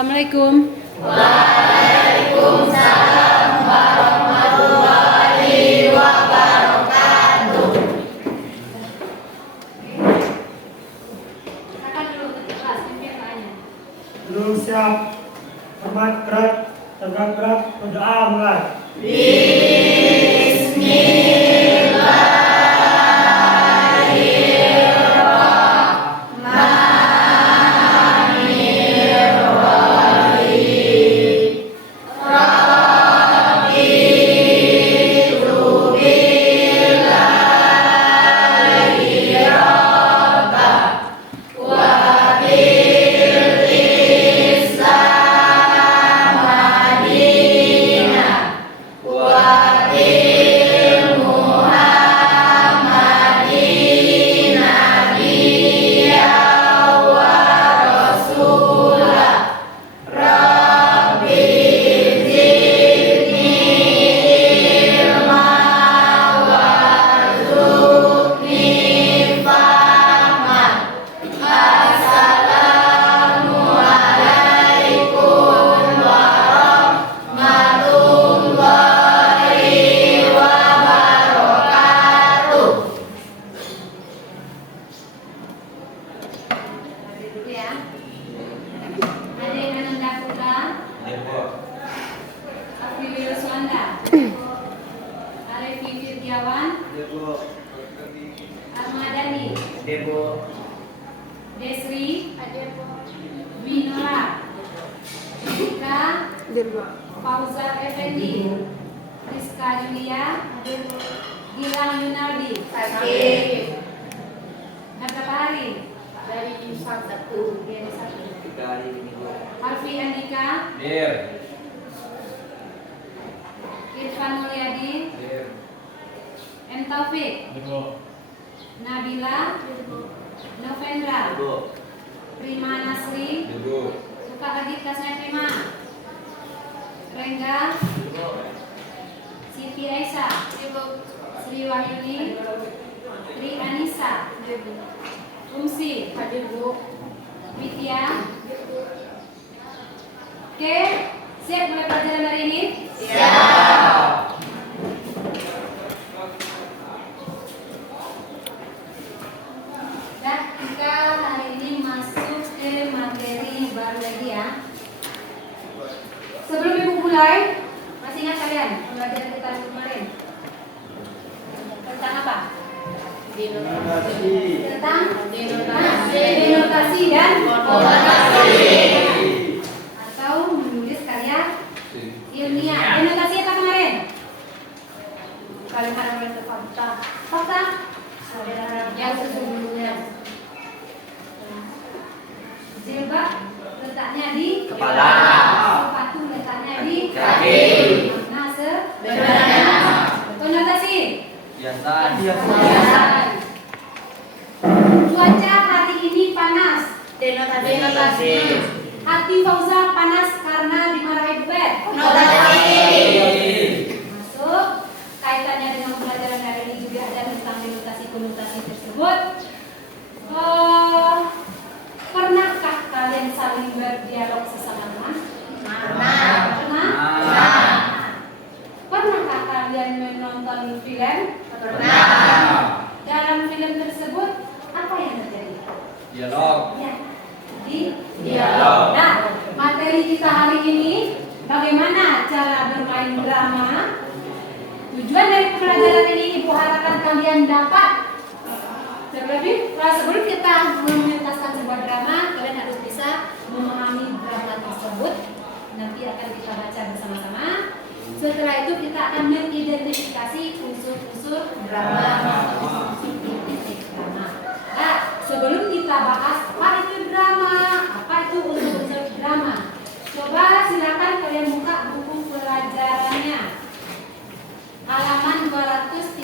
Assalamualaikum. Waalaikumsalam warahmatullahi wabarakatuh. Silakan dulu ke kelas, mungkin tanya. Belum siap. Hormat gerak, tegak gerak, berdoa mulai. Desri, Winora, Jessica, Fauzar Effendi, Rizka Julia, Gilang Yunardi, berapa hari? Dari satu. Alfi Andika, Irfan Mulyadi, M. Taufik, Nabila, Novendra, Prima Nasri, buka lagi kelasnya Prima, Rengga, Siti Aisyah, Sri Wahyuni, Tri Anissa, Umsi, Widya. Oke, siap mulai pelajaran hari ini? Dan kita hari ini masuk ke materi baru lagi ya. Sebelum ibu mulai, masih ingat kalian pembelajaran kita kemarin tentang apa? Tentang denotasi dan atau menulis karya ilmiah. Denotasi apa kemarin? Kalian pada mulai fakta yang sesungguhnya. Jilbab letaknya di Kepala. Sepatu letaknya di Kaki. Nah, sebenarnya. Konotasi. Biasa. Cuaca hari ini panas. Denotasi. Hati Fauza panas karena dimarahi bebek. Masuk. Kaitannya dengan pelajaran hari ini juga ada tentang denotasi-konotasi tersebut. Pernahkah kalian saling berdialog sesama teman? Pernah? Pernahkah kalian menonton film? Dalam film tersebut apa yang terjadi? Dialog. Ya, dialog. Nah, materi kita hari ini bagaimana cara bermain drama. Tujuan dari pembelajaran ini ibu harapkan kalian dapat sebelum kita mementaskan sebuah drama, kalian harus bisa memahami drama tersebut. Nanti akan kita baca bersama-sama. Setelah itu kita akan mengidentifikasi unsur-unsur drama. Nah, sebelum kita bahas apa itu drama, apa itu unsur-unsur drama, coba silakan kalian buka buku pelajarannya. Halaman 239.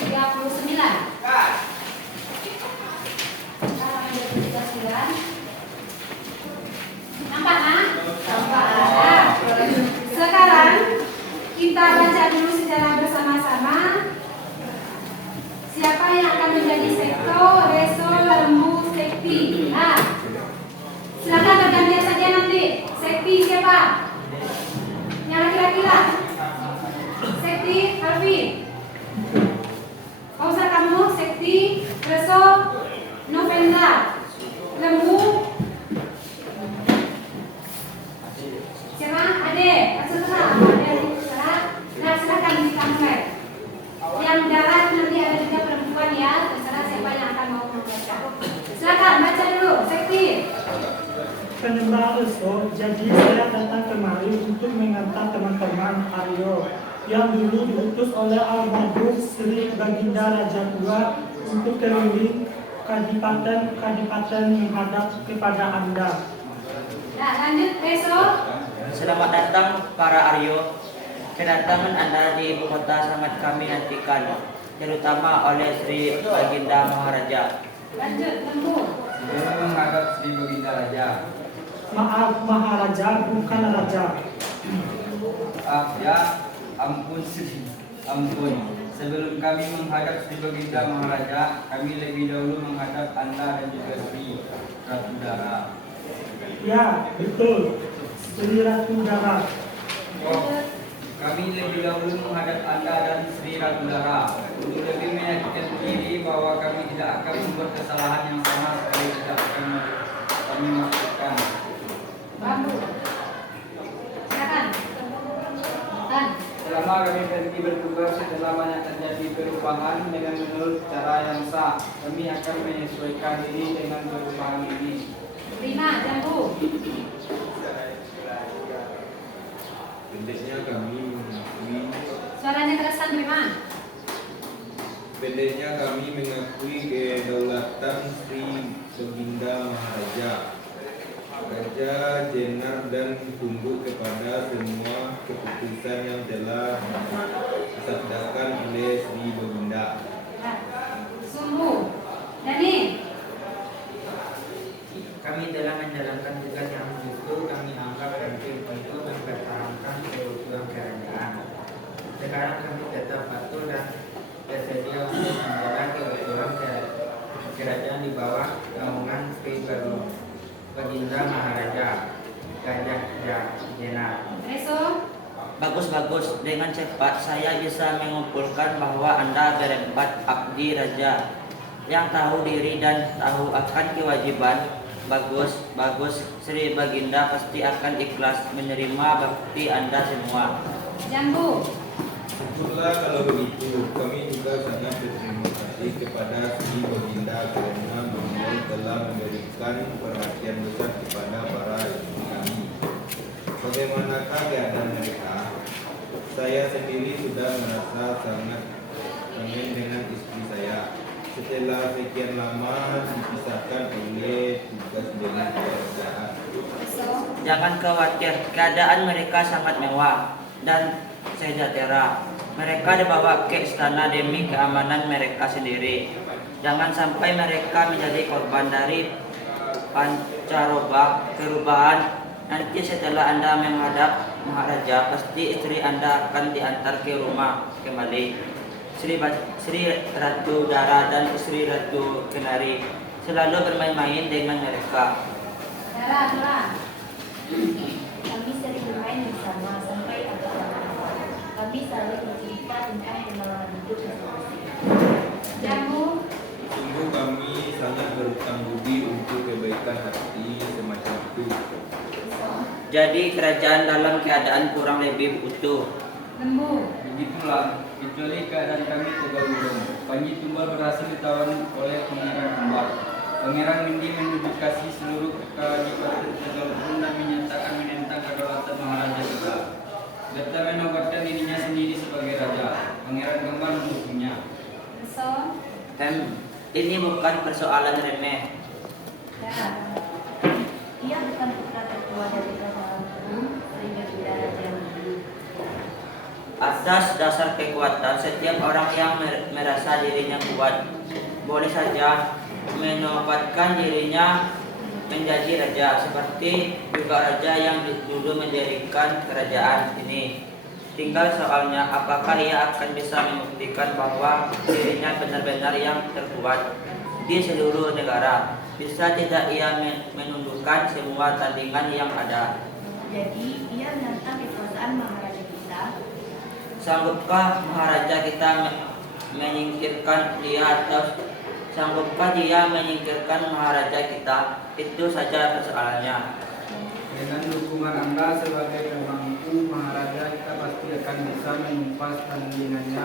Nampak kan? Nampak. Sekarang kita baca dulu secara bersama-sama. Siapa yang akan menjadi sekto, reso, lembu, sekti? Nah, silakan bergantian saja nanti. Sekti siapa? siapa? Yang laki-laki lah. Sekti, Harvey. Pausar kamu, Sekti, Reso, Novenda, Lembu. Siapa? Ade. Terserah. Ade terserah. Nah, silakan kita mulai. Yang darat nanti ada juga perempuan ya. Terserah siapa yang akan mau membaca. Silakan baca dulu, Sekti. Penyembah Reso, jadi saya datang kemari untuk mengantar teman-teman Aryo yang dulu diutus oleh almarhum Sri Baginda Raja Tua untuk keliling kadipaten menghadap kepada Anda. Nah, lanjut Reso. Selamat datang para Aryo. Kedatangan Anda di ibu kota sangat kami nantikan, terutama oleh Sri Baginda Maharaja. Lanjut Lembu. Sebelum menghadap Sri Baginda Raja. Maaf Maharaja, bukan Raja. Ya, ampun Sri, ampun. Sebelum kami menghadap Sri Baginda Maharaja, kami lebih dahulu menghadap Anda dan juga Sri Ratu Dara. Ya, betul. Sri Ratu Dara. Oh, kami lebih dahulu menghadap Anda dan Sri Ratu Dara untuk lebih meyakinkan diri bahwa kami tidak akan membuat kesalahan yang sama sekali tidak akan kami maksudkan. Bambu. Silakan. Tan. Selama kami pergi bertugas setelah banyak terjadi perubahan dengan menurut cara yang sah, kami akan menyesuaikan diri dengan perubahan ini. Rina, Jambu. Pendeknya kami mengakui Suaranya kerasan Rina. pendeknya kami mengakui kedaulatan Sri Baginda Maharaja, Raja Jenar, dan tunduk kepada semua keputusan yang telah disabdakan oleh Sri Baginda. Ya. Sumbu. Dani. Kami telah menjalankan tugas yang justru kami anggap penting untuk mempertahankan keutuhan kerajaan. Sekarang kami tetap patuh dan bersedia untuk menjaga keutuhan kerajaan di bawah naungan Sri Baginda Maharaja, Raja Jenar. Reso. Bagus-bagus, dengan cepat saya bisa mengumpulkan bahwa Anda berempat abdi raja yang tahu diri dan tahu akan kewajiban. Bagus, Sri Baginda pasti akan ikhlas menerima bakti Anda semua. Jambu. Syukurlah kalau begitu. Kami juga sangat berterima kasih kepada Sri Baginda karena beliau telah memberikan perhatian besar kepada para istri kami. Bagaimanakah keadaan mereka? Saya sendiri sudah merasa sangat kangen dengan istri saya. Setelah sekian lama dipisahkan oleh tugas dengan kerajaan. Reso. Jangan khawatir, keadaan mereka sangat mewah dan sejahtera. Mereka dibawa ke istana demi keamanan mereka sendiri. Jangan sampai mereka menjadi korban dari pancaroba perubahan. Nanti setelah Anda menghadap Maharaja, pasti istri Anda akan diantar ke rumah kembali. Sri Ratu Dara dan Sri Ratu Kenari selalu bermain-main dengan mereka. Dara, Dara. Kami sering bermain bersama sampai agak lama. Kami saling bercerita tentang pengalaman hidup masing-masing. Jambu. Sungguh kami sangat berhutang budi untuk kebaikan hati semacam itu. Jadi kerajaan dalam keadaan kurang lebih utuh. Lembu. Begitulah, kecuali keadaan kami tergolong. Panji Tumbal berhasil ditawan oleh Pangeran Tumbal. Pangeran Mendi mendedikasi seluruh kadipaten Tegal pun dan menyatakan menentang kedaulatan Maharaja juga. Geta menobatkan dirinya sendiri sebagai raja. Pangeran Kembar mendukungnya. Reso. Ini bukan persoalan remeh. Dara. Ia bukan putra tertua dari Raja Agung, Sri Baginda Raja yang dulu. Atas dasar kekuatan, setiap orang yang merasa dirinya kuat boleh saja menobatkan dirinya menjadi raja, seperti juga raja yang dulu mendirikan kerajaan ini. Tinggal soalnya, apakah ia akan bisa membuktikan bahwa dirinya benar-benar yang terkuat di seluruh negara? Bisa tidak ia menundukkan semua tandingan yang ada? Jadi ia menentang kekuasaan Maharaja kita. Sanggupkah Maharaja kita menyingkirkan dia atau sanggupkah dia menyingkirkan Maharaja kita? Itu saja persoalannya. Dengan dukungan Anda sebagai pemangku Maharaja, kita pasti akan bisa menumpas tandingannya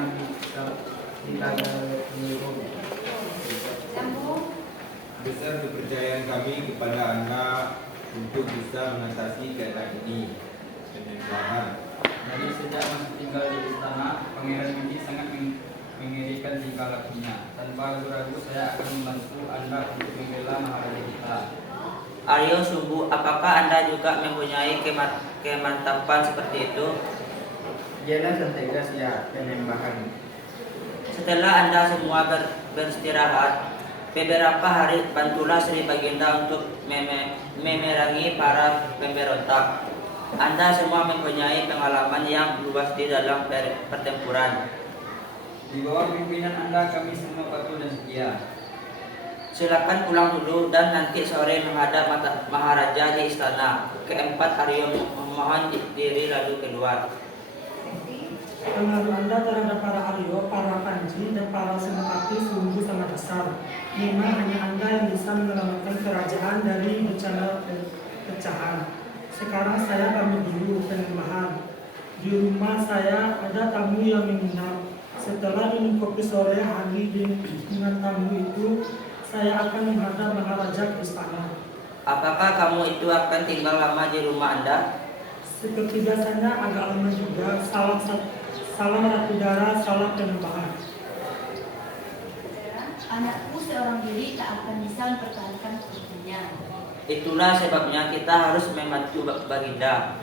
di Tagalog. Besar kepercayaan kami kepada Anda untuk bisa mengatasi keadaan ini. Penyembahan. Jadi sejak masih tinggal di istana, Pangeran Mindi sangat mengerikan tingkah lakunya. Tanpa ragu-ragu saya akan membantu Anda untuk membela Maharaja kita. Aryo Sumbu, apakah Anda juga mempunyai kemantapan seperti itu? Jelas dan tegas ya, penyembahan. Setelah Anda semua beristirahat, beberapa hari bantulah Sri Baginda untuk memerangi para pemberontak. Anda semua mempunyai pengalaman yang luas di dalam pertempuran. Di bawah pimpinan Anda kami semua patuh dan setia. Silakan pulang dulu dan nanti sore menghadap Maharaja di istana. Keempat, Aryo memohon diri lalu keluar. Pengaruh Anda terhadap para Aryo, para Panji, dan para senopati sungguh sangat besar. Memang hanya Anda yang bisa menyelamatkan kerajaan dari bencana pecahan. Sekarang saya pamit dulu penyembahan. Di rumah saya ada tamu yang menginap. Setelah minum kopi sore hari dengan tamu itu, saya akan menghadap Maharaja ke istana. Apakah kamu itu akan tinggal lama di rumah Anda? Seperti biasanya agak lama juga. Salam Ratu Dara, salam penyembahan. Anakku seorang diri tak akan bisa mempertahankan putrinya. Itulah sebabnya kita harus membantu Baginda.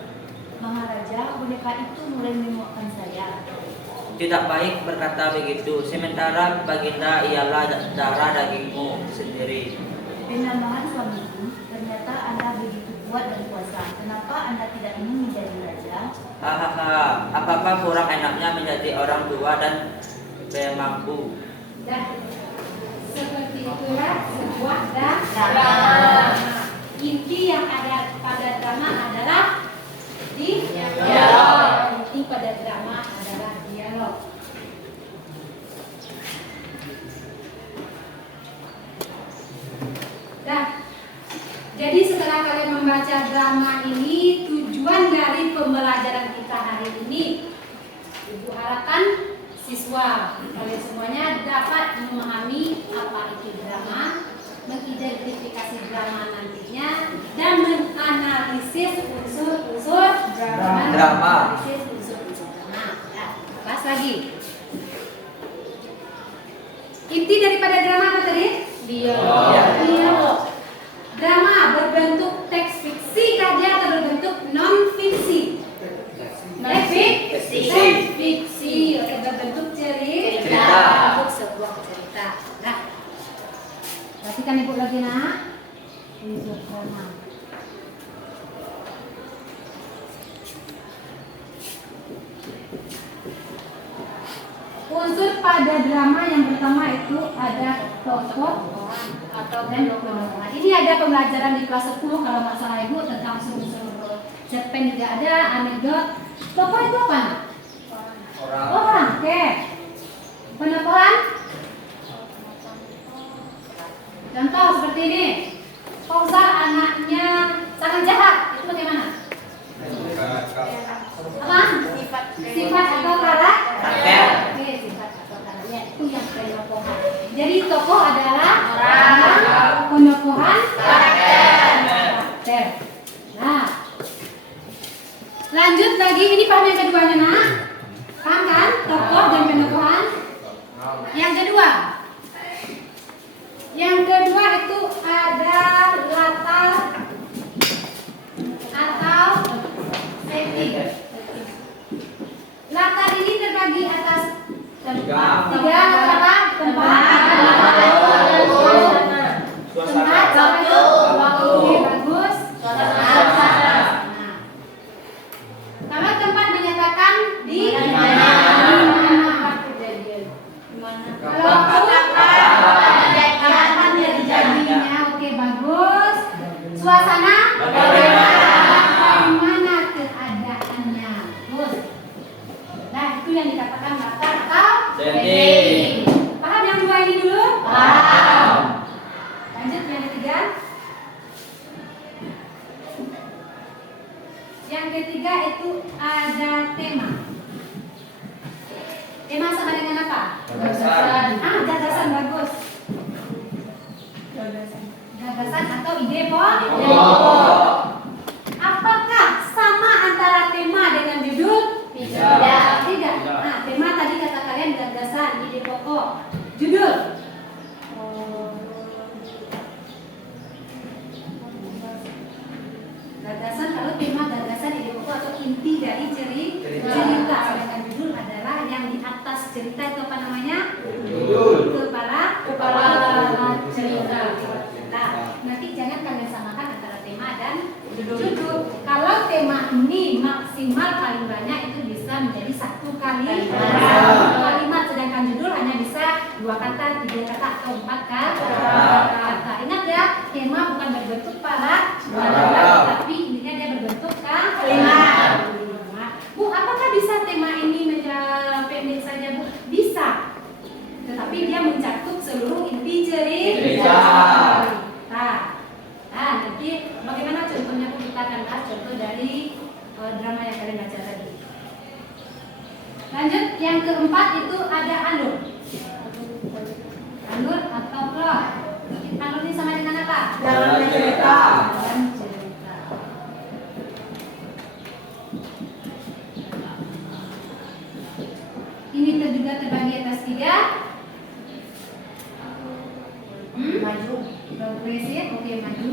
Maharaja, boneka itu mulai memuakkan saya. Tidak baik berkata begitu, sementara Baginda ialah darah dagingmu sendiri. Penambahan suamiku, ternyata Anda begitu kuat dan kuasa. Kenapa Anda tidak ingin menjadi raja? Hahaha, apakah kurang enaknya menjadi orang tua dan pemangku? Dan seperti itulah sebuah drama. Inti yang ada pada drama adalah dialog. Inti pada drama adalah dialog. Nah, jadi setelah kalian membaca drama ini, tujuan dari pembelajaran kita hari ini, Ibu harapkan siswa kalian semuanya dapat memahami apa itu drama, mengidentifikasi drama nantinya, dan menganalisis unsur-unsur drama. Menganalisis unsur-unsur drama. Nah, bahas lagi. Inti daripada drama apa tadi? Dialog. Drama berbentuk teks fiksi dia atau berbentuk non fiksi? Fiksi. Oke, berbentuk cerita. Untuk sebuah cerita. Nah, perhatikan Ibu lagi nak. Unsur drama. Unsur pada drama yang pertama itu ada tokoh atau pemeran. Ini ada pembelajaran di kelas 10 kalau nggak salah Ibu tentang unsur cerpen juga ada anekdot. Tokoh itu apa? Orang. Oke. Penokohan? Contoh seperti ini. Fauzal anaknya sangat jahat. Itu bagaimana? Apa? Sifat atau karakter. Oke, sifat atau karakter. Itu yang penokohan. Jadi tokoh adalah orang, penokohan karakter. Nah, lanjut lagi. Ini paham yang keduanya nak? Paham kan? Tokoh dan penokohan. Yang kedua. Yang kedua itu ada latar atau setting. Latar ini terbagi atas tempat. Tiga apa? Tempat, waktu. Bagus. Nama tempat menyatakan di mana kejadian. Kalau waktu kapan terjadinya? Oke, bagus. ketiga itu ada tema. Tema sama dengan apa? Gagasan. Gagasan bagus. Gagasan atau ide pokok. Apakah sama antara tema dengan judul? Tidak. Nah, tema tadi kata kalian gagasan, ide pokok. Judul? Gagasan, kalau tema gagasan, ide pokok atau inti dari cerita. Sedangkan judul adalah yang di atas cerita itu apa namanya? Kepala cerita. Nah, nanti jangan kalian samakan antara tema dan judul. Kalau tema ini maksimal paling banyak itu bisa menjadi satu kalimat, sedangkan judul hanya bisa 2 kata, 3 kata atau 4 kata. Ingat ya, tema bukan berbentuk paragraf, tapi intinya dia berbentuk kalimat. Bu, apakah bisa tema ini pendek saja, Bu? Bisa. Tetapi dia mencakup seluruh inti cerita. Nah, nanti bagaimana contohnya? Kita akan bahas contoh dari drama yang kalian baca tadi. Lanjut, yang keempat itu ada alur. Alur atau plot. Alur ini sama dengan apa? Jalan cerita. Jalan cerita. Ini juga terbagi atas 3. Maju. Progresif, oke, maju.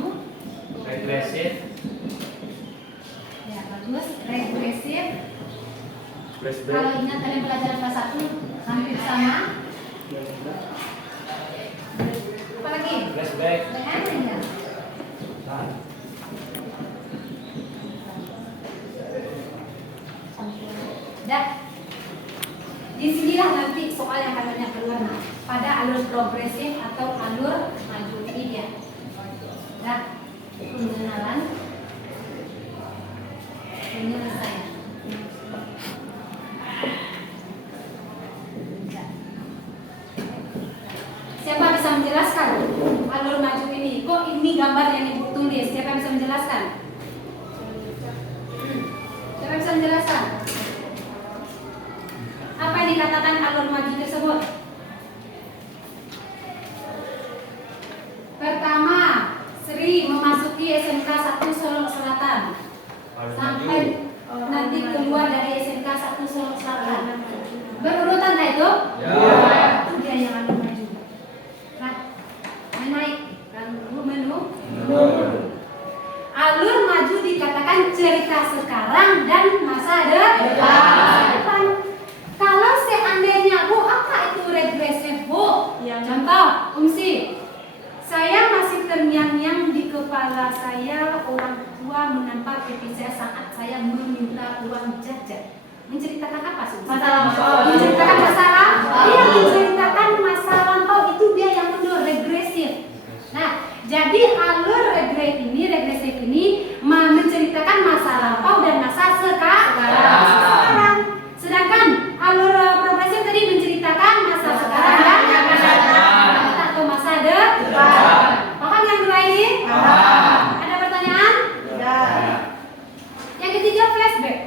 Regresif. Ya, bagus. Regresif. Flashback. Kalau ingat kalian pelajaran kelas 1 hampir sama. Apa lagi? Flashback. Enggak. Dah. Disinilah nanti soal yang akan banyak keluar pada alur progresif atau alur maju ini dia. Dah. Pengenalan. Penyelesaian. Siapa bisa menjelaskan alur maju ini? Kok ini gambar yang Ibu tulis? Siapa bisa menjelaskan? Siapa bisa menjelaskan? Apa yang dikatakan alur maju tersebut? Pertama, Sri memasuki SMK 1 Solo Selatan. Sampai nanti keluar dari SMK 1 Solo Selatan. Berurutan nggak itu? Ya. Itu dia yang alur maju. Nah, menaik kan menurun. Alur maju dikatakan cerita sekarang dan masa depan. Kalau seandainya, Bu, apa itu regresif, Bu? Contoh, Umsi. Saya masih terngiang-ngiang di kepala saya, orang tua menampar pipi saya saat saya meminta uang jajan. Menceritakan apa sih? Masa lampau. Menceritakan masalah? Dia menceritakan masa lampau, itu dia yang mundur, regresif. Nah, jadi alur regresif ini menceritakan masa lampau dan masa sekarang. Sedangkan alur progresif tadi menceritakan masa sekarang dan masa depan atau masa depan. Paham yang dua ini? Ada pertanyaan? Yang ketiga flashback.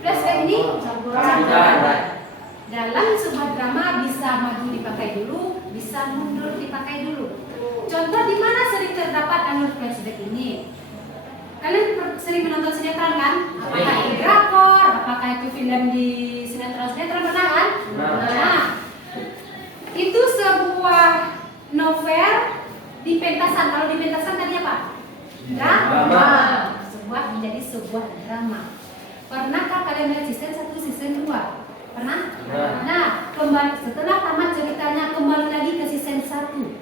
Flashback ini dalam sebuah drama bisa maju dipakai dulu, bisa mundur dipakai dulu. Contoh di mana sering terdapat alur flashback ini? Kalian sering menonton sinetron kan? Apakah itu drakor, apakah itu film di sinetron pernah kan? Nah, itu sebuah novel dipentaskan. Kalau dipentaskan tadi apa? Drama. Menjadi sebuah drama. Pernahkah kalian melihat season 1, season 2? Pernah? Nah, kembali setelah tamat ceritanya kembali lagi ke season 1.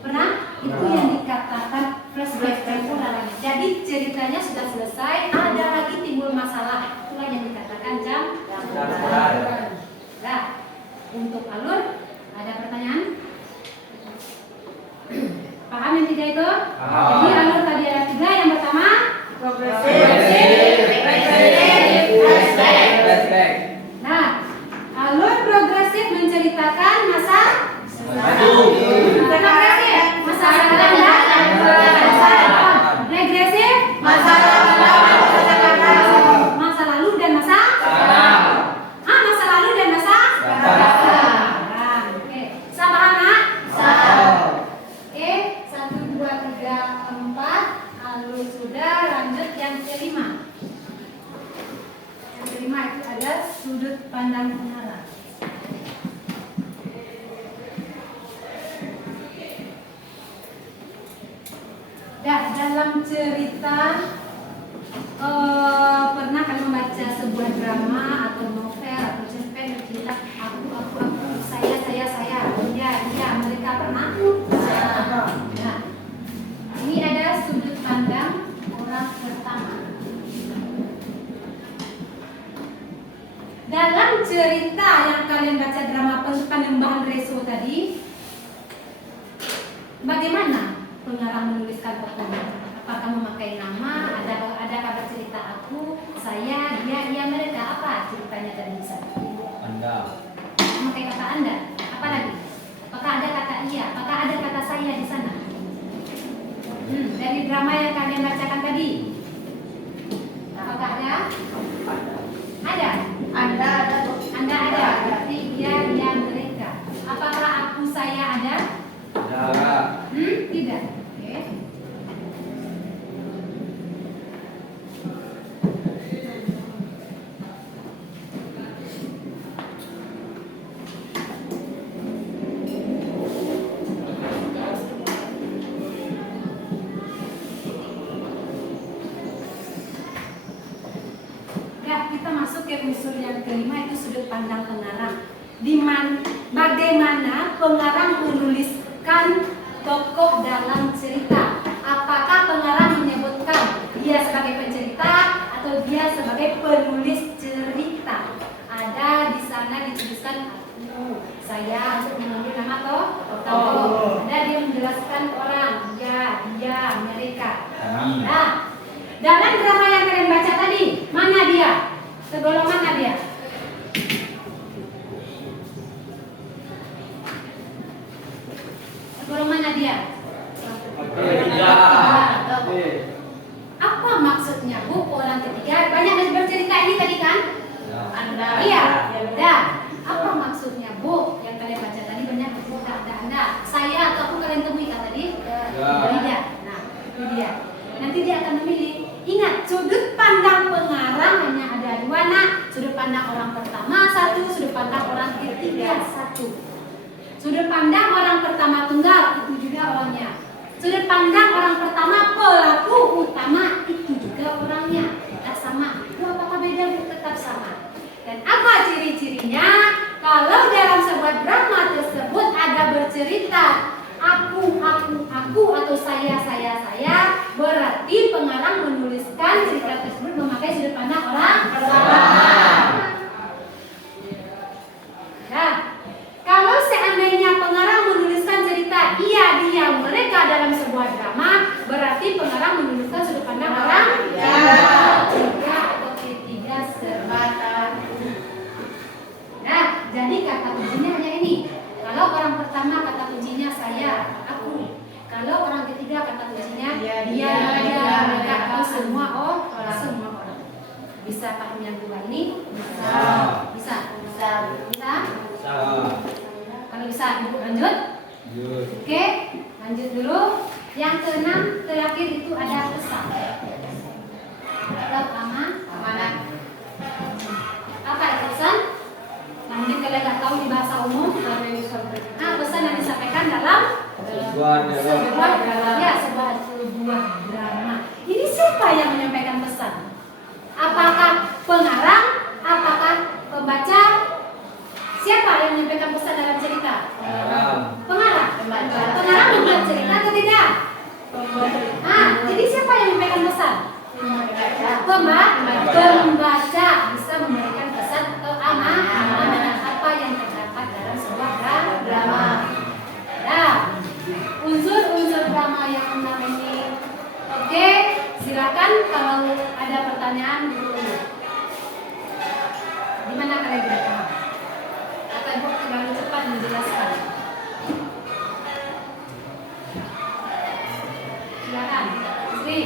Pernah? Itu yang dikatakan flashback temporal. Jadi ceritanya sudah selesai, ada lagi timbul masalah. Itulah yang dikatakan jam. Nah, untuk alur ada pertanyaan? Paham yang tiga itu? Jadi alur tadi ada 3. Yang pertama Flashback. Nah, alur progresif menceritakan masa progresif masa sekarang dan masa depan. Regresif masa depan. pandang pengarang. Dalam cerita pernah kalian membaca sebuah drama atau novel atau cerpen cerita aku, saya, dia, mereka pernah? Nah, ini ada sudut pandang orang pertama. Dalam cerita yang kalian baca drama Penembahan Reso tadi, bagaimana pengarang menuliskan tokohnya? Apakah memakai nama? Ada kata cerita aku, saya, dia, mereka? Apa ceritanya tadi bisa? Anda. Memakai kata Anda. Apa lagi? Apakah ada kata iya? Apakah ada kata saya di sana? Dari drama yang kalian bacakan tadi, apakah ada? Ada. Anda ada. Berarti dia, mereka. Apakah aku, saya ada? Ada. Tidak. Oke. Kita masuk ke unsur yang kelima, itu sudut pandang pengarang. Bagaimana pengarang menuliskan tokoh dalam cerita? Apakah pengarang menyebutkan dia sebagai pencerita atau dia sebagai penulis cerita? Ada di sana dituliskan aku, saya untuk mengambil nama tokoh. Ada dia menjelaskan orang, dia, mereka. Nah, dalam drama yang kalian baca tadi, mana dia? Segolong mana dia? Segolong mana dia? Apa maksudnya, Bu? Orang ketiga banyak bercerita ini tadi kan? Anda. Iya. Anda. Apa maksudnya, Bu? Yang kalian baca tadi banyak bercerita Anda. Saya atau aku kalian temui kan tadi? Tidak. Nah, itu dia. Nanti dia akan memilih. Ingat, sudut pandang pengarang hanya ada dua, nak. Sudut pandang orang pertama satu, sudut pandang orang ketiga satu. Sudut pandang orang pertama tunggal, itu juga orangnya. Sudut pandang orang pertama pelaku utama, itu juga orangnya. Tidak sama. Itu apakah beda? Tetap sama. Dan apa ciri-cirinya? Kalau dalam sebuah drama tersebut ada bercerita aku atau saya, berarti pengarang menuliskan cerita tersebut memakai sudut pandang orang pertama. Nah, kalau seandainya pengarang menuliskan cerita dia, mereka dalam sebuah drama, berarti pengarang menuliskan sudut pandang orang tiga atau ketiga serta. Nah, jadi kata kuncinya hanya ini. Kalau orang pertama kata kuncinya saya, aku. Kalau orang ketiga kata kuncinya dia, mereka, atau semua orang. Bisa paham yang dua ini? Bisa. Kalau bisa Ibu lanjut. Oke, lanjut dulu. Yang keenam terakhir itu ada pesan. Amanat. Apa itu pesan? Mungkin kalian nggak tahu di bahasa umum. Pesan yang disampaikan dalam sebuah drama. Ini siapa yang menyampaikan pesan? Apakah pengarang? Apakah pembaca? Siapa yang menyampaikan pesan dalam cerita? Pengarang. Pengarang membuat cerita atau tidak? Jadi siapa yang menyampaikan pesan? Pembaca bisa memberikan pesan atau amanat apa yang terdapat dalam sebuah drama. Nah, unsur-unsur drama yang 6 ini. Oke, silakan kalau ada pertanyaan dulu. Gimana kalian berpaham? Atau Ibu terlalu cepat menjelaskan? Silakan, Sri.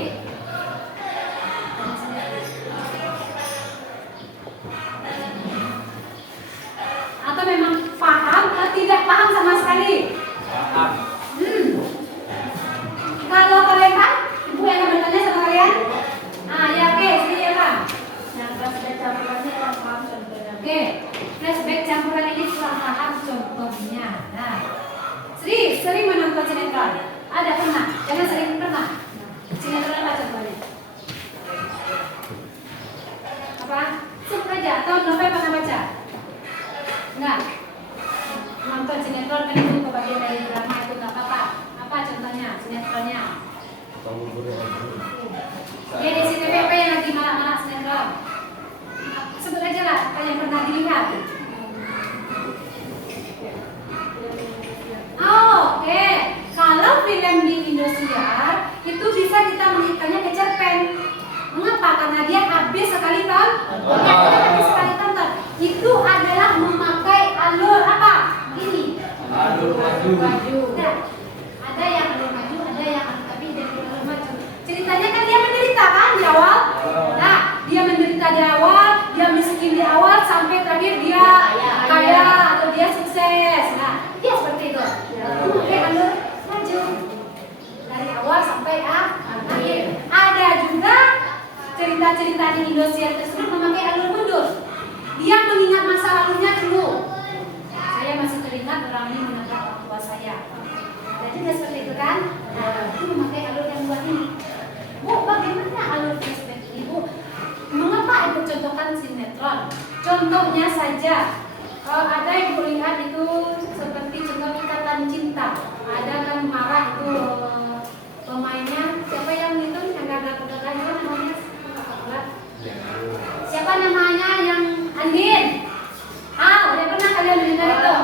Atau memang paham atau tidak paham sama sekali? Paham. Kalau kalian paham, Ibu yang akan bertanya sama kalian? Ya oke, Sri ya Pak. Yang pas baca bulannya yang paham sebenarnya. Oke, Ya di CTVP yang lagi marak-marak sinetron. Sebut aja lah apa yang pernah dilihat. Oh, oke. Kalau film di Indosiar itu bisa kita menitanya ke cerpen. Mengapa? Karena dia habis sekali tonton. Ya, habis sekali tonton. Itu adalah memakai alur apa? Ini. Alur maju. Nah, ada yang alur maju, ada yang tapi dari alur maju. Ceritanya kan dia menderita kan di awal. Nah, dia menderita di awal, dia miskin di awal sampai terakhir dia kaya atau dia sukses. Nah, dia seperti itu. Memakai alur maju dari awal sampai akhir. Ada juga cerita-cerita di Indosiar tersebut memakai alur mundur. Dia mengingat masa lalunya dulu. Saya masih teringat orang ini menabrak orang tua saya. Ada juga seperti itu kan? Nah, itu memakai alur yang dua ini. Bu, bagaimana alur flashback ini, Bu? Mengapa Ibu contohkan sinetron? Contohnya saja, ada yang kulihat itu seperti contoh Ikatan Cinta. Ada kan marah itu pemainnya, siapa yang itu yang gagal-gagal itu namanya? Siapa namanya yang Andin? Udah pernah kalian mendengar itu?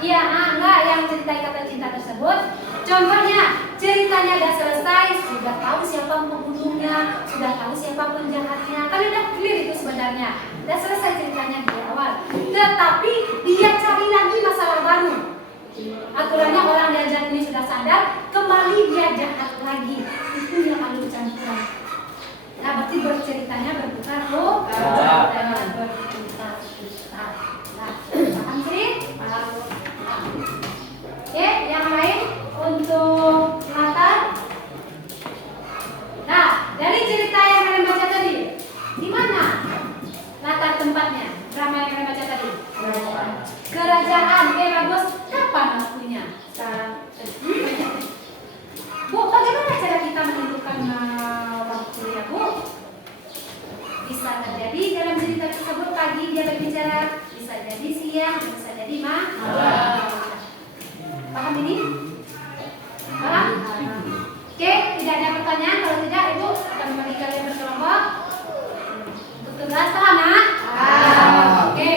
Iya, enggak, yang cerita Ikatan Cinta tersebut. Contohnya, ceritanya udah selesai, sudah tahu siapa pembunuhnya, sudah tahu siapa penjahatnya. Kan udah clear itu sebenarnya. Udah selesai ceritanya di awal. Tetapi dia cari lagi masalah baru. Aturannya orang diajak ini sudah sadar, kembali dia jahat lagi. Itu yang alur campuran. Nah, berarti berceritanya berputar tuh. Berputar. Nah, paham sih? Paham. Oke, yang lain untuk latar. Nah, dari cerita yang kalian baca tadi, di mana latar tempatnya? Drama yang kalian baca tadi? Kerajaan. Oke, bagus. Kapan waktunya? Bu, bagaimana cara kita menentukan waktu ya, Bu? Bisa terjadi dalam cerita tersebut pagi dia berbicara, bisa jadi siang, bisa jadi malam. Paham ini? Paham? Oke, tidak ada pertanyaan. Kalau tidak, Ibu akan membagi kalian berkelompok untuk tugas. Paham, Nak? Oke,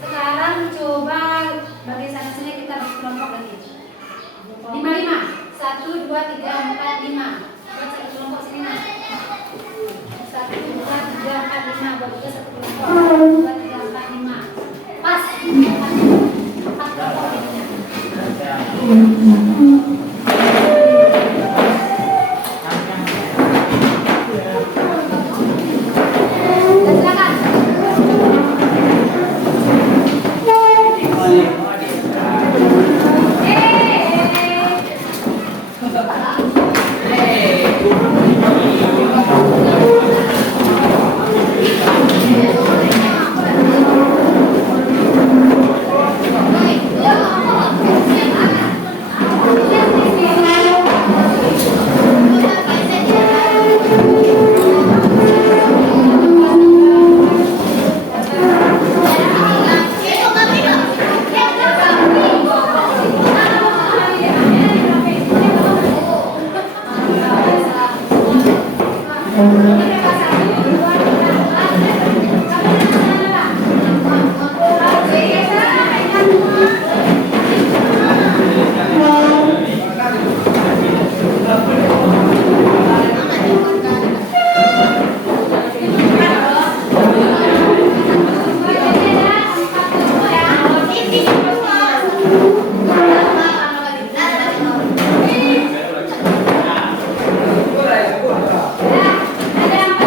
sekarang coba bagi sana sini kita berkelompok lagi. 5-5. 1, 2, 3, 4, 5. Buat satu kelompok sini, Nak. 1, 2, 3, 4, 5. Buat juga satu kelompok. 1, 2, 3, 4, 5. Pas. 4 kelompok jadinya. Ada yang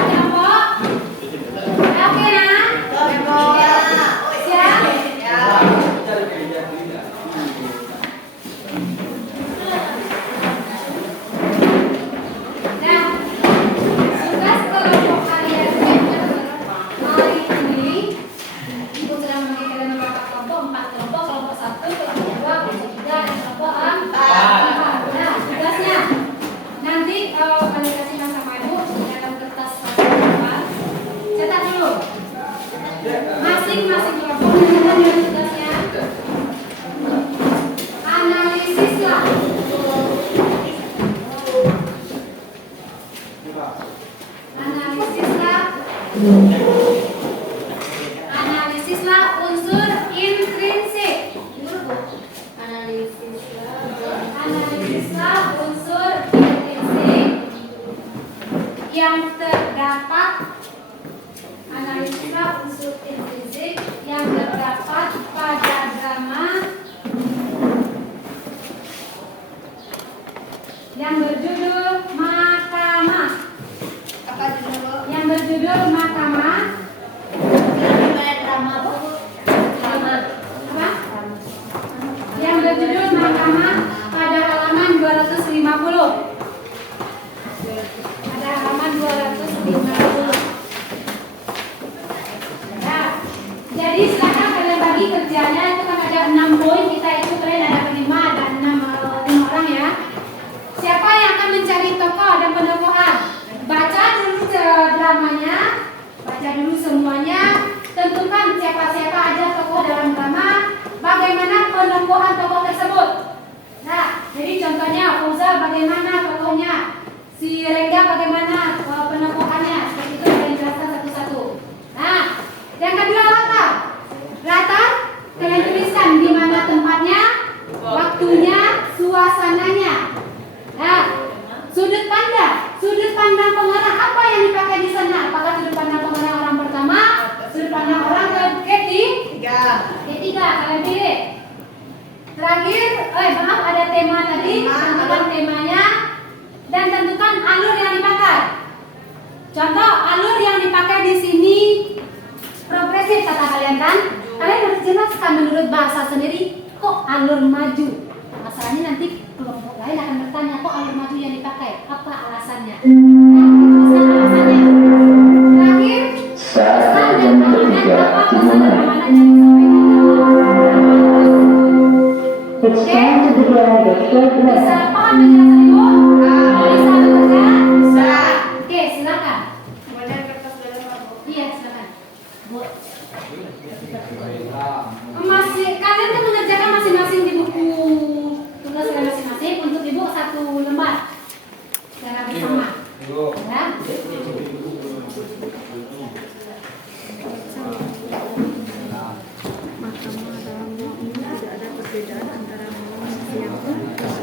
Analisislah unsur intrinsik. Analisislah unsur intrinsik yang terdapat. Analisislah unsur intrinsik yang terdapat pada drama yang berjudul Mahkamah. Apa judul? Yang berjudul Mahkamah. Drama bu. Drama. Apa? Yang berjudul Mahkamah pada halaman 250. Pada halaman 250. Nah, jadi silakan kalian bagi kerjanya, itu kan ada 6 poin, kita itu kalian ada 5, ada 5 orang ya. Siapa yang akan mencari tokoh dan penokohan? Baca dulu dramanya, baca dulu semuanya, tentukan siapa-siapa aja tokoh dalam drama, bagaimana penokohan tokoh tersebut. Nah, jadi contohnya Fauza bagaimana tokohnya, si Rengga bagaimana penokohannya, seperti itu kalian jelaskan satu-satu. Nah, yang kedua latar. Latar kalian tuliskan di mana tempatnya, waktunya, suasananya. Nah, sudut pandang pengarang apa yang dipakai di sana? Apakah sudut pandang pengarang orang pertama, sudut pandang orang ketiga? Kalian pilih. Terakhir, maaf ada tema tadi, tentukan temanya dan tentukan alur yang dipakai. Contoh alur yang dipakai di sini progresif kata kalian kan? Kalian harus jelaskan menurut bahasa sendiri kok alur maju. Masalahnya nanti kelompok lain akan bertanya kok alur maju yang dipakai, apa alasannya? Nah, tuliskan alasannya. Terakhir, pesan dan amanat apa pesan dan amanat yang disampaikan. Oke, bisa paham penjelasan Ibu? Bisa bekerja? Bisa. Oke, silakan. Iya, silakan. Bu. Kalian kan mengerjakan masing-masing di buku tugas kalian masing-masing, untuk Ibu 1 lembar secara bersama. Ya. Mahkamah dalam ruang ini tidak ada perbedaan antara malam dan siang pun,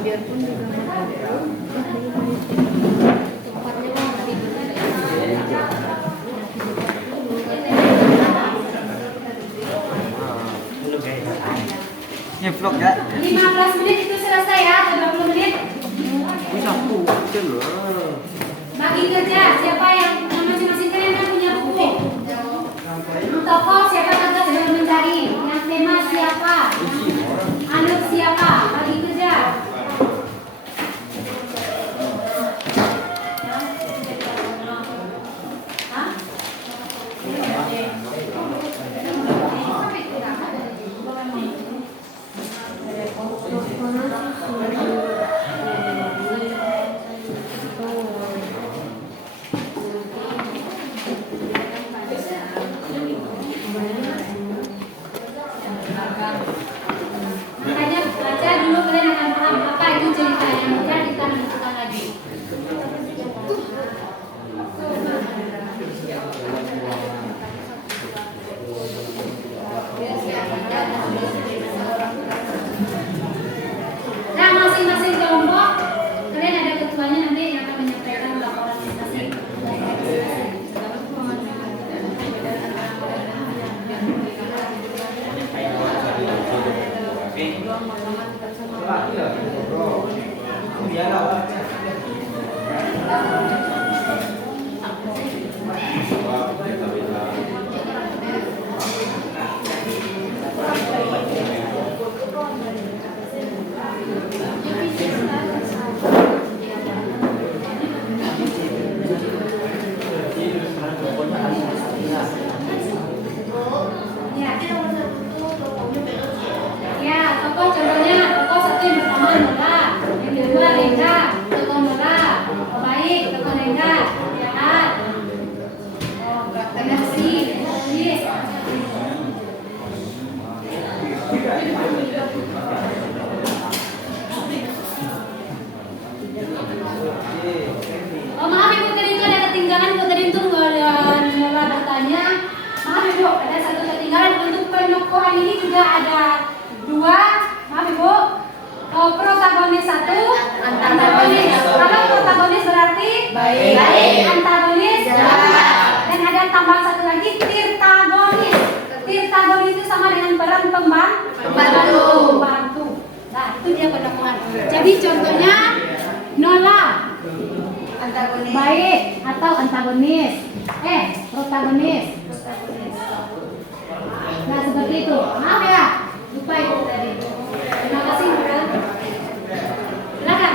biarpun juga malam. Tempatnya mau tadi Ini vlog ya. 15 menit itu selesai ya, atau 20 menit? Bisa pucet loh. Bagi kerja, siapa yang masing-masing kalian kan punya buku? Tokoh siapa tugas dalam mencari? Yang tema siapa? Alur siapa? Bagi kerja. Hah? Makanya baca dulu kalian akan paham apa itu ceritanya, kemudian kita menentukan lagi. Nah, masing-masing kelompok kalian ada ketuanya nanti yang akan menyampaikan laporan masing-masing. Ya, tokoh contohnya, tokoh satu yang pertama Nola, yang kedua Rengga, tokoh Nola, tokoh baik, tokoh Rengga, jahat, energi, yes. Oh maaf Ibu tadi itu ada ketinggalan, Ibu tadi itu nggak ada Nola bertanya. Bu, ada satu ketinggalan. Untuk penyokohan ini juga ada dua, maaf Ibu. Protagonis satu, antagonis. Kalau protagonis berarti baik, antagonis jahat. Dan ada tambah satu lagi, tirtagonis. Tirtagonis itu sama dengan peran pembantu. Nah, itu dia penyokohan. Jadi contohnya Nola Antagonis. baik atau antagonis. Protagonis. Nah, seperti itu. Maaf ya, lupa itu tadi. Terima kasih, Bunda. Silakan.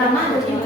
pertama jadi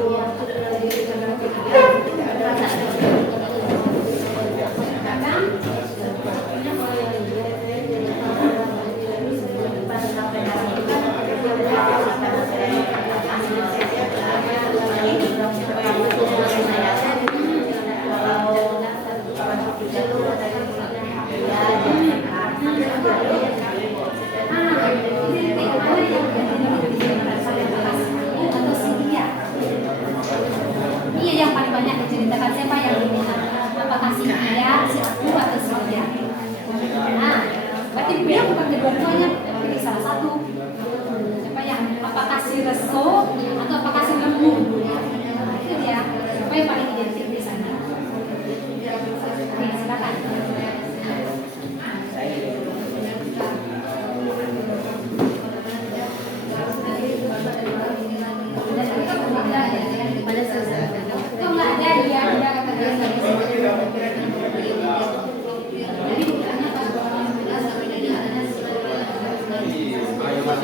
Ini yang paling banyak diceritakan siapa yang dilihat? Apakah si dia, si aku, atau si dia? Nah, berarti dia bukan kedua-duanya, pilih salah satu. Siapa yang? Apakah si Reso atau apakah si Lemu? Itu dia. Siapa yang paling identik di sana? Oke, silakan. Itu nggak ada dia kata dia jadi bukannya pas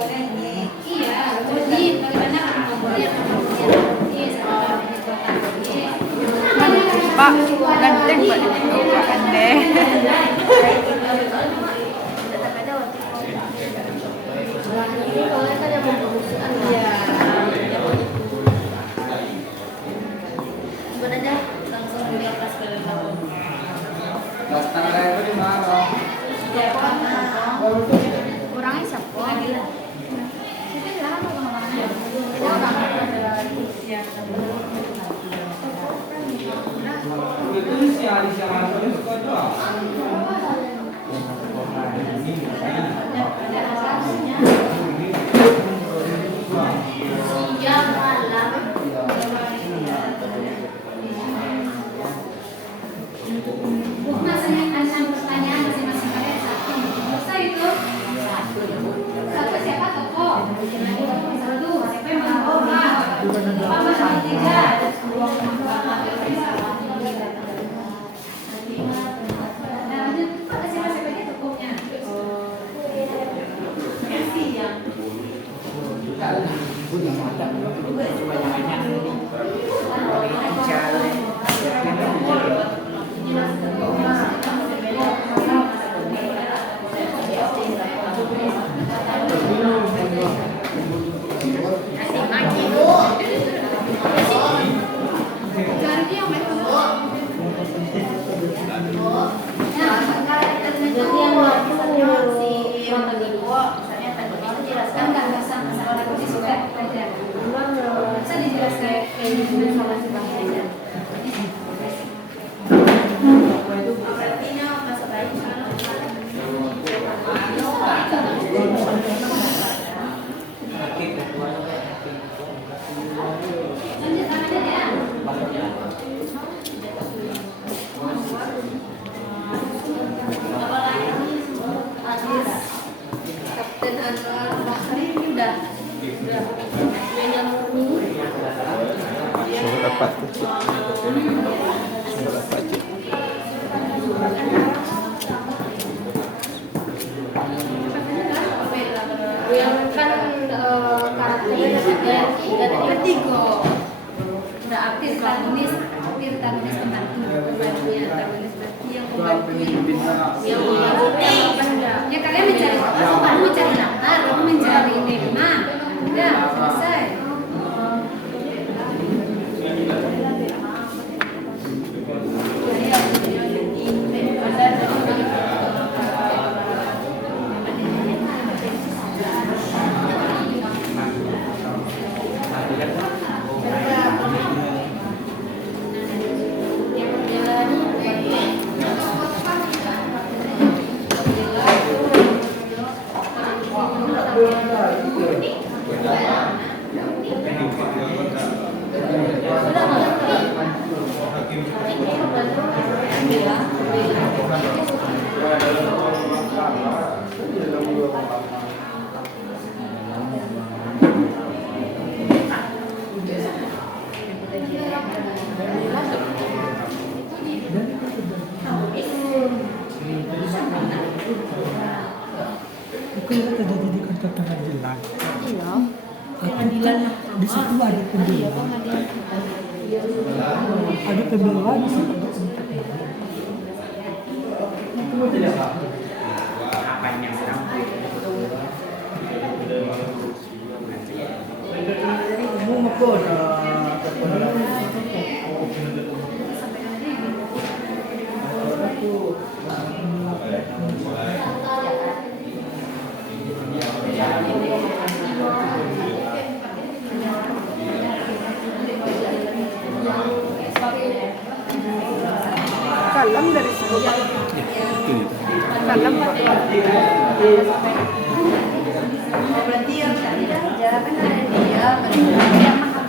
Iya, jadi bagaimana membuatnya Pak, ganteng Pak Pak Ande. Tetap ada waktu ini kalau kan yang pembusukan sebenarnya langsung buka kelas ke dalam. Kelas tangga itu di mana? Orangnya siapa? Kita lah apa kemana-mana. Kita orang ada siap. Itu si Alis yang masuk itu kok doang. Siang malam. Masanya ada pertanyaan masing-masing kalian satu. Selesai itu. Satu siapa tokoh? Satu siapa yang mentokoh? Apa yang tiga? Nah, itu ada siapa-siapa aja tokohnya. Kasih yang Jadi yang baik jelaskan nggak masalah masalah aku suka aja. Bisa dijelaskan kayak gimana sama si Bang aja. Artinya masuk lagi. Lanjut tangannya ya. Kapten Anwar Bahri udah yang murni. Surat apa tuh? Surat apa Cik? Yang kan karakternya dan ketiga Udah aktif tamunis pembantu pembantunya tamunis berarti yang membantu yang benda. ya kalian mencari kamu mencari daftar kamu mencari tema udah selesai. Bukan terjadi di kantor pengadilan. Iya. Pengadilan di situ ada pembela. Ada pembela di situ. Kamu mau Salam dari situ Pak. Salam Pak. Berarti yang tadi aja kan ada dia, berarti yang mahal.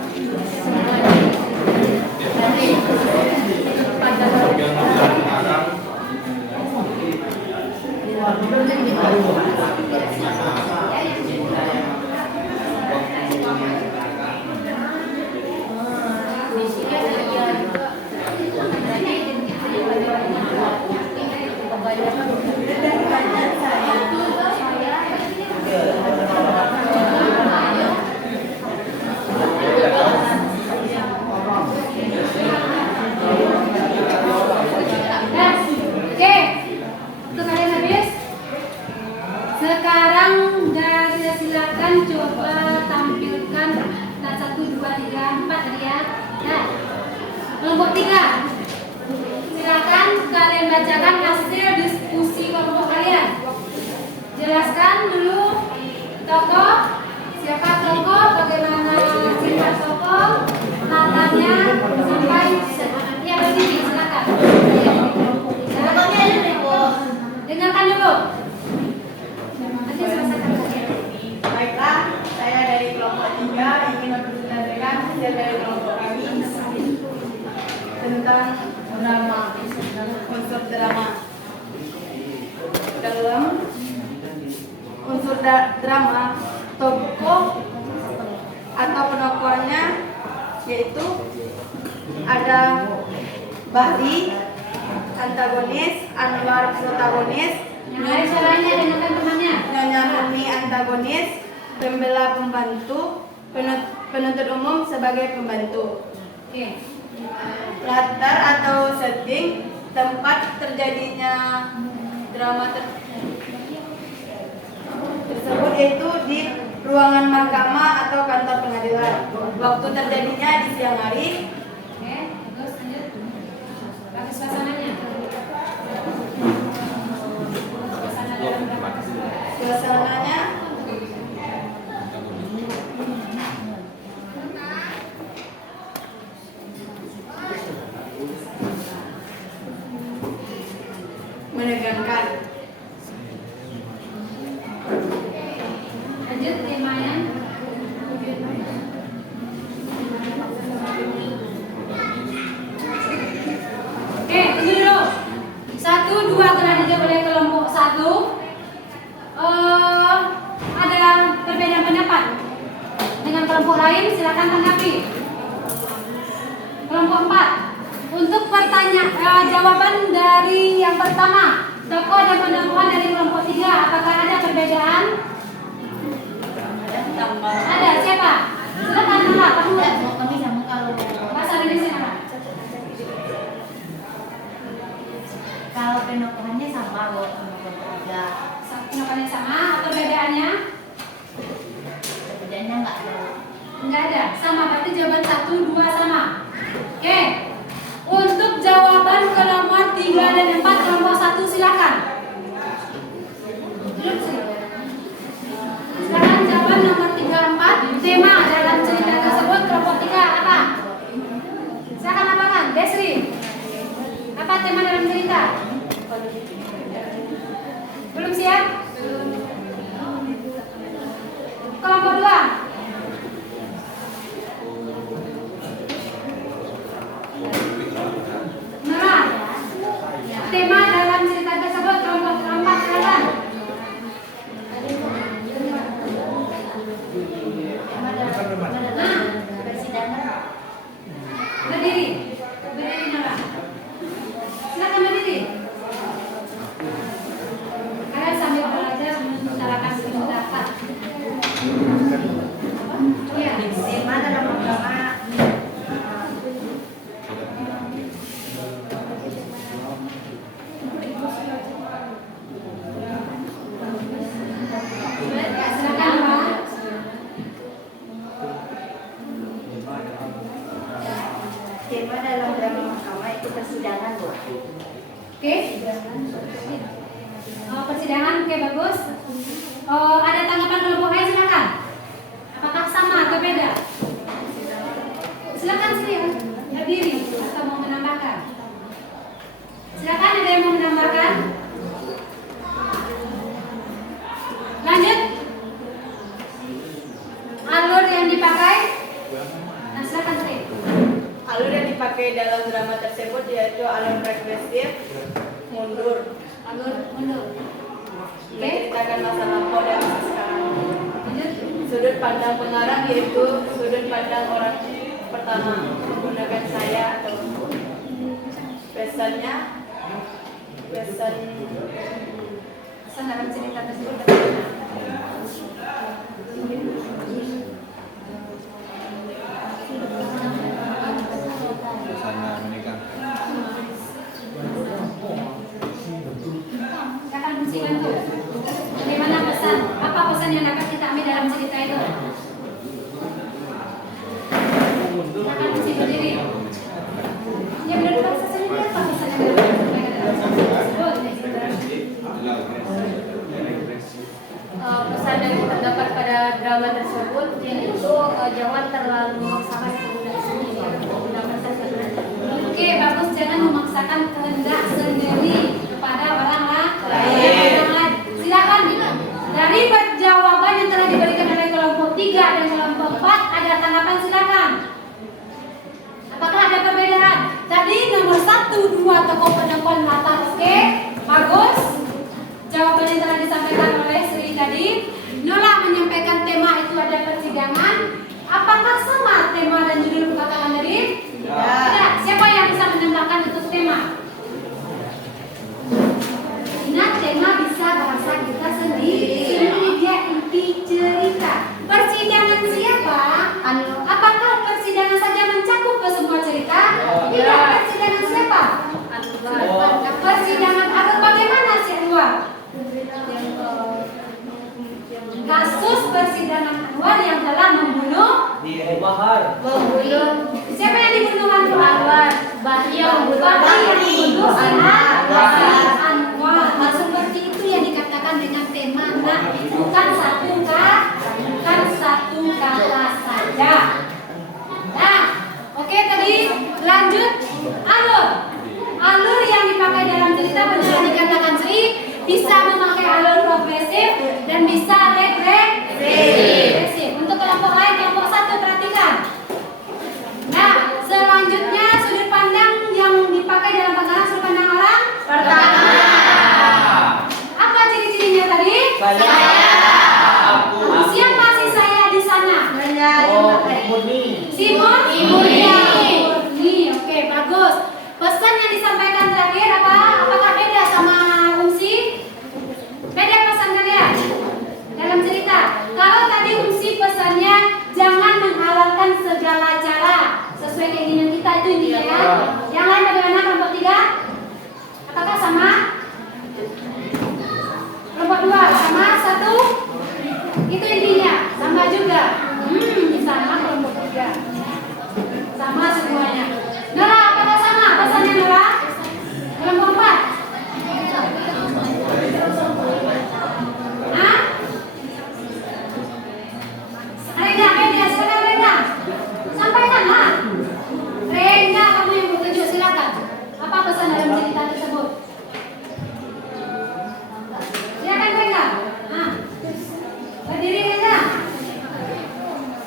Sekarang dari silakan coba tampilkan nah, 1, 2, 3, 4 tadi ya. Nah, kelompok 3. Silakan kalian bacakan hasil diskusi kelompok kalian. Jelaskan dulu tokoh, siapa tokoh, bagaimana sifat tokoh, latarnya sampai ya berdiri silakan. Dengarkan dulu. Nanti selesaikan saja. Baiklah, saya dari kelompok 3 ingin menyampaikan hasil dari kelompok kami tentang drama, unsur drama. Dalam unsur drama, tokoh atau penokohnya yaitu ada Bahri, antagonis, Anwar protagonis, Yang lain caranya dengarkan temannya. Nyonya Murni antagonis, pembela pembantu, penuntut umum sebagai pembantu. Oke. Latar atau setting tempat terjadinya drama tersebut yaitu di ruangan mahkamah atau kantor pengadilan. Waktu terjadinya di siang hari. Oke, terus lanjut. Bagi suasananya. Suasana dalam drama tersebut. Suasananya menegangkan. Lanjut temanya. Oke, tunggu dulu. 1, 2 telah dijawab oleh kelompok 1. Ada perbedaan pendapat dengan kelompok lain, silakan tanggapi. Kelompok 4. Untuk jawaban dari yang pertama, tokoh dan penemuan dari kelompok 3, apakah ada perbedaan? Ada, siapa? Silakan Nala, kamu Kami sama kalau bahasa Indonesia Nala. penokohannya sama loh sama kelompok 3. Penokohannya sama atau perbedaannya? Bedanya nggak ada. Enggak ada, sama, berarti jawaban 1, 2 sama. Oke. Untuk jawaban ke nomor 3 dan 4 kelompok 1 silakan. Silakan jawaban nomor 3, 4. Tema dalam cerita tersebut kelompok 3 apa? Silakan apakan, Desri. Apa tema dalam cerita? Belum siap? Kelompok 2. Merah. Tema dalam cerita tersebut kelompok 4 silakan. Persidangan. Berdiri. Berdiri Nara. Silakan berdiri. Kalian sambil belajar mengutarakan pendapat. Iya. Tema dalam agama. Silakan Pak. Tema dalam drama mahkamah itu persidangan loh. Oke. Persidangan, oke bagus. Ada tanggapan kelompok lain silakan. Apakah sama atau beda? Silakan sini ya, berdiri atau mau menambahkan. Silakan, ada yang mau menambahkan? Lanjut. Alur yang dipakai. Nah, silakan sini. Alur yang dipakai dalam drama tersebut yaitu alur regresif, mundur, Alur mundur. Oke. menceritakan masa lampau dan masa sekarang. Lanjut. Sudut pandang pengarang yaitu sudut pandang orang pertama menggunakan saya atau pesan Pesan dalam cerita tersebut bagaimana? Sana menikah. Silakan fungsikan tuh. Bagaimana pesan yang dapat kita ambil dalam cerita itu? Silakan kunci berdiri. Ya benar pesannya apa pesannya dalam cerita tersebut? Pesan yang kita dapat pada drama tersebut yaitu jangan terlalu memaksakan kehendak sendiri mendapatkan kehendak. Oke, bagus. Jangan memaksakan kehendak sendiri kepada orang lain. Silakan. Dari jawaban yang telah diberikan oleh kelompok 3 dan kelompok 4 ada tanggapan, silakan. Apakah ada perbedaan? Tadi nomor 1, 2 tokoh penonton latar, oke, bagus. Jawaban yang telah disampaikan oleh Sri tadi. Nola menyampaikan tema itu ada persidangan. Apakah sama tema dan judul perkataan tadi? Tidak. Siapa yang bisa menambahkan untuk tema? Ingat, tema bisa bahasa kita sendiri. Dia inti cerita. Persidangan siapa? Apakah persidangan saja mencakup ke semua cerita? Tidak. Persidangan siapa? Persidangan Anwar. Bagaimana si Anwar? Kasus persidangan Anwar yang telah membunuh siapa yang dibunuh Anwar? Bahri yang membunuh Anwar. Seperti itu yang dikatakan dengan tema. Nah, bukan satu kata saja. Nah, oke, tadi lanjut alur yang dipakai dalam cerita benar dikatakan Sri bisa memakai alur progresif dan bisa regresif. Untuk kelompok lain, kelompok 1 perhatikan. Nah, selanjutnya sudut pandang yang dipakai dalam pengarang sudut pandang orang pertama. Apa ciri-cirinya tadi? Siapa sih saya di sana? Simon? Murni. Oke, bagus. Pesan yang disampaikan terakhir apa? Apakah beda sama Umsi? Beda pesan kalian dalam cerita. Kalau tadi Umsi pesannya jangan menghalalkan segala cara sesuai keinginan kita, itu intinya ya. Yang lain bagaimana kelompok 3? Apakah sama? Kelompok 2 sama? 1? Itu intinya sama juga. Sama kelompok 3. Sama semuanya. Nora, apakah sama pesannya Nora? Kelompok 4? Hah? Renda, silakan Renda. Sampaikanlah. Renda, kamu yang bertujuh, silakan. Apa pesan dalam cerita tersebut? Silakan Renda. Nah, berdiri Renda.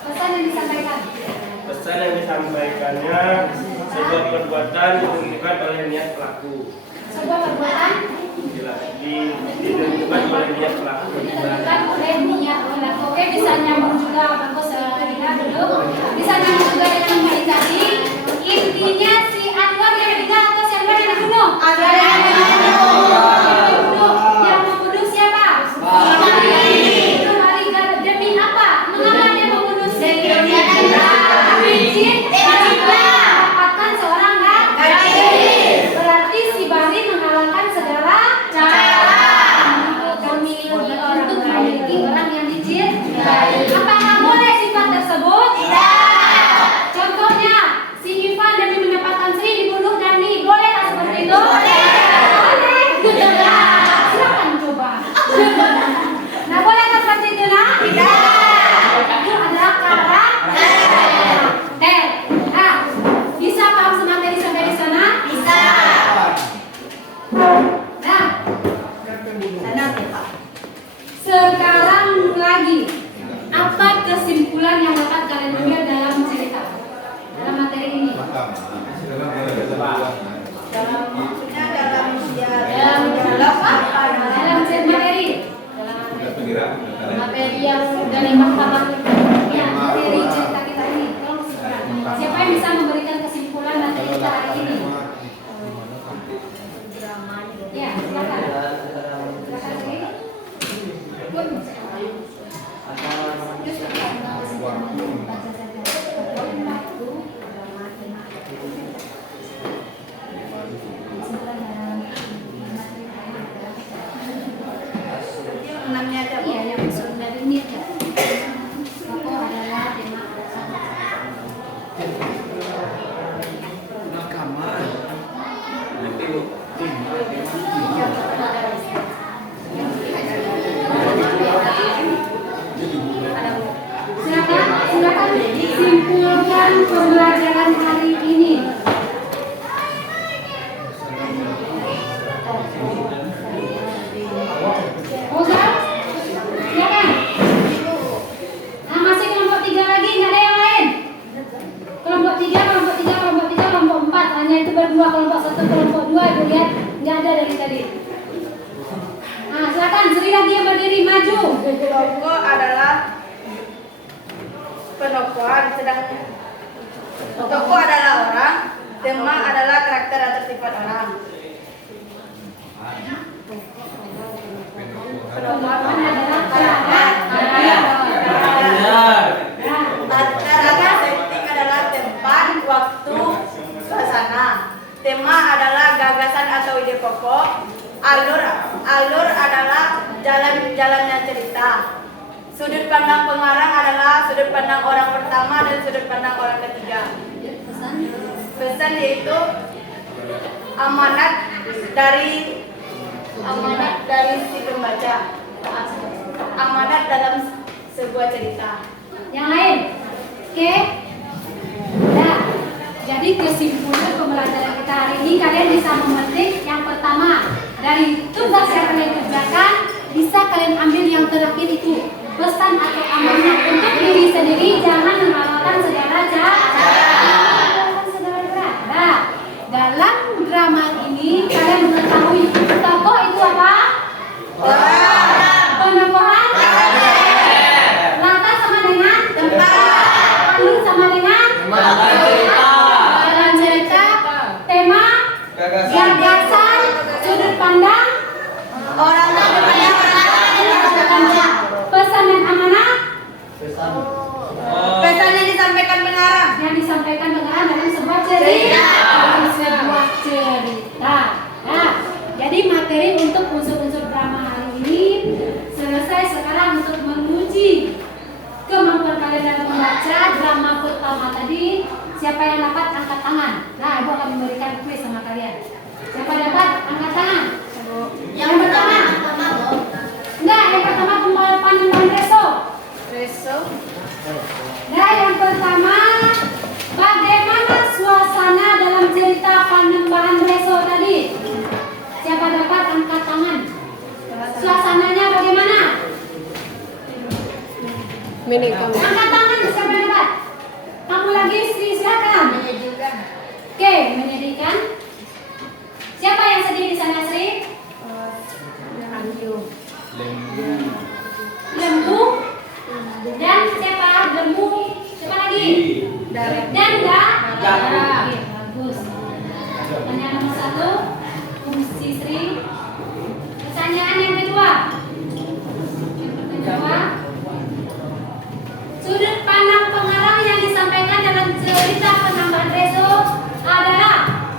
Pesan yang disampaikan. Pesan yang disampaikannya, sebuah perbuatan ditentukan oleh niat pelaku. Sebuah perbuatan Ditentukan oleh niat pelaku. ditentukan oleh niat pelaku. Oke, bisa nyambung juga bagus Rina dulu. Bisa nyambung juga dengan Mbak tadi. Intinya si Anwar yang meninggal atau si Anwar yang dibunuh? Yang membunuh siapa? Itu Bahri. Demi apa? Mengapa dia membunuh si mendapatkan seorang gadis. Berarti si Bahri menghalalkan segala cara untuk memiliki orang yang dicintai. Apakah boleh sifat tersebut? Tidak. Contohnya, si Ivan demi mendapatkan Sri dibunuh Dani. Bolehkah seperti itu? Boleh. Silakan coba. Nah, bolehkah seperti itu, Nak? Tidak. Itu adalah karakter. Nah, bisa paham semateri sampai di sana? Bisa. Nah, sekarang lagi, apa kesimpulan yang dapat kalian ambil dalam cerita, dalam materi ini? Dalam materi. Materi yang dari mahkamah ya, materi cerita kita ini. Tolong kesimpulan. Siapa yang bisa memberikan kesimpulan materi kita hari ini? Ya, silakan. Silakan Sri. Enamnya ada ya yang usul dari ini ya. Tokoh adalah tema alasan. Silakan simpulkan pembelajaran hari ini. Oke, silakan. Nah, masih kelompok 3 lagi, nggak ada yang lain. Kelompok 3, kelompok 3, kelompok 3, kelompok 4. Hanya itu berdua, kelompok 1, kelompok 2. Ibu lihat, nggak ada dari tadi. Nah, silakan. Sri lagi yang berdiri maju. Tokoh adalah penokohan, sedang tokoh adalah orang, tema adalah karakter atau sifat orang. Penokohan adalah karakter. Karakteristik adalah tempat, waktu, suasana. Tema adalah gagasan atau ide pokok. Alur adalah jalannya cerita. Sudut pandang pengarang adalah sudut pandang orang pertama dan sudut pandang orang ketiga. Pesan yaitu amanat dari si pembaca. Amanat dalam sebuah cerita. Yang lain? Oke? Nah, jadi kesimpulan pembelajaran kita hari ini, kalian bisa memetik yang pertama dari tugas yang kalian kerjakan, bisa kalian ambil yang terakhir itu, pesan atau amanat untuk diri sendiri, jangan mengharapkan saudara Nah, dalam drama ini kalian mengetahui tokoh itu apa? Penokohan. Latar sama dengan tempat. Alur sama dengan jalan cerita. Tema gagasan, sudut pandang orang pesan dan amanah. Pesan yang disampaikan pengarang. Yang disampaikan pengarang dalam sebuah cerita. Nah, jadi materi untuk unsur-unsur drama hari ini selesai. Sekarang untuk menguji kemampuan kalian dalam membaca drama pertama tadi. Siapa yang dapat angkat tangan? Nah, ibu akan memberikan kuis sama kalian. Siapa dapat angkat tangan? Yang pertama. Enggak, yang pertama Panembahan Reso. Nah, yang pertama, bagaimana suasana dalam cerita Panembahan Reso tadi? Siapa dapat angkat tangan? Suasananya bagaimana? Angkat tangan, siapa yang dapat? Kamu lagi, Sri, silakan. Oke, menyedihkan. Siapa yang sedih di sana, Sri? Lembu. Dan siapa? Lembu. Siapa lagi? Dan Oke, bagus. Pertanyaan nomor 1, fungsi Sri. Pertanyaan yang kedua. Sudut pandang pengarang yang disampaikan dalam cerita Panembahan Reso adalah.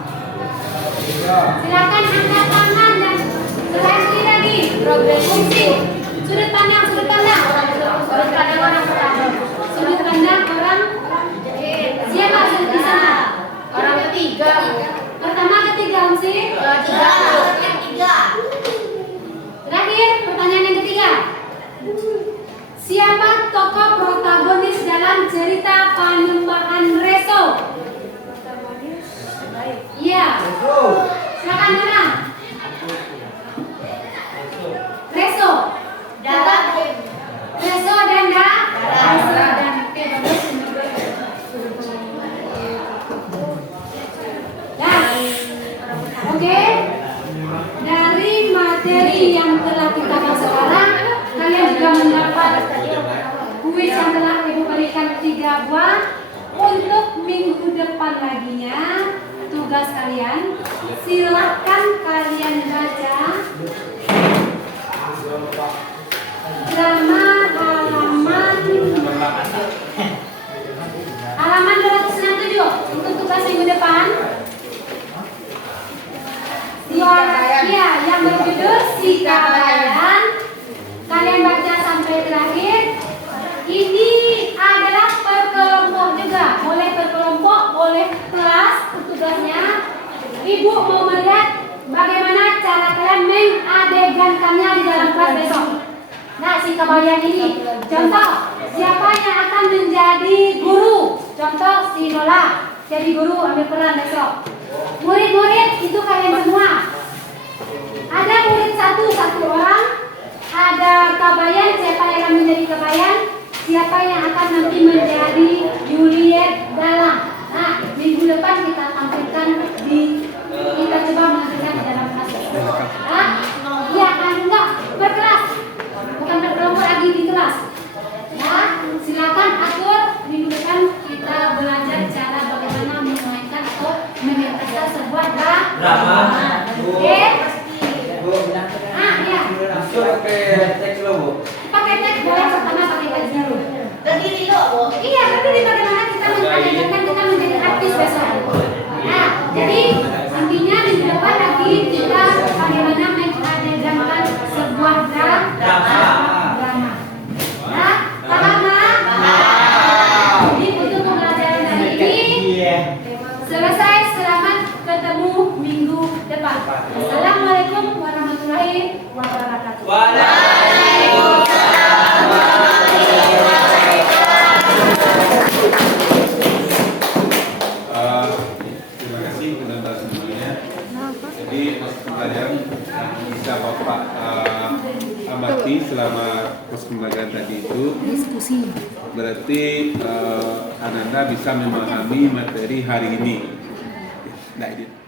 Silakan angkat tangan dan selain lagi. Fungsi. Sudut pandang orang pertama. Sudut pandang orang. Siapa sudut di sana? Orang ketiga. Pertama, ketiga, fungsi. Ketiga. Terakhir, pertanyaan yang ketiga. Siapa tokoh protagonis dalam cerita Panembahan Reso? Iya. Silakan menang. Reso. Reso dan Oke. Dari materi yang telah kita bahas sekarang, kalian juga mendapat kuis yang telah Ibu berikan 3 buah. Untuk minggu depan laginya, tugas kalian silahkan kalian baca drama halaman 267 untuk tugas minggu depan. Yang berjudul Si Kabayan. Kalian baca Ibu mau melihat bagaimana cara kalian mengadegankannya di dalam kelas besok. Nah, si kebayang ini, contoh, siapa yang akan menjadi guru? Contoh, si Nola, jadi guru, ambil peran besok. Murid-murid, itu kalian semua. Ada murid satu orang, ada kabayan, siapa yang akan menjadi kabayan? Siapa yang akan nanti menjadi Juliet Dalam. Nah, minggu depan kita tampilkan kita coba menampilkan di dalam kelas. Nah, ya kan enggak berkelas, bukan berkelompok lagi di kelas. Nah, silakan atur minggu depan kita belajar cara bagaimana memainkan atau mementaskan sebuah drama. Oke? Iya. Pakai teks lo, Bu. Pakai teks boleh, pertama pakai teks dulu. Berdiri lo, Bu. Iya, berdiri bagaimana kita mengadegankan kita menjadi artis besok. Nah, jadi intinya minggu depan lagi kita bagaimana mengadegankan sebuah drama. Nah, paham nggak? Jadi untuk pembelajaran hari ini selesai. Selamat ketemu minggu depan. Assalamualaikum warahmatullahi wabarakatuh. Terima kasih kepada semuanya. Jadi pelajaran yang bisa Bapak amati selama pos pembelajaran tadi itu berarti Ananda bisa memahami materi hari ini. Nah, ini.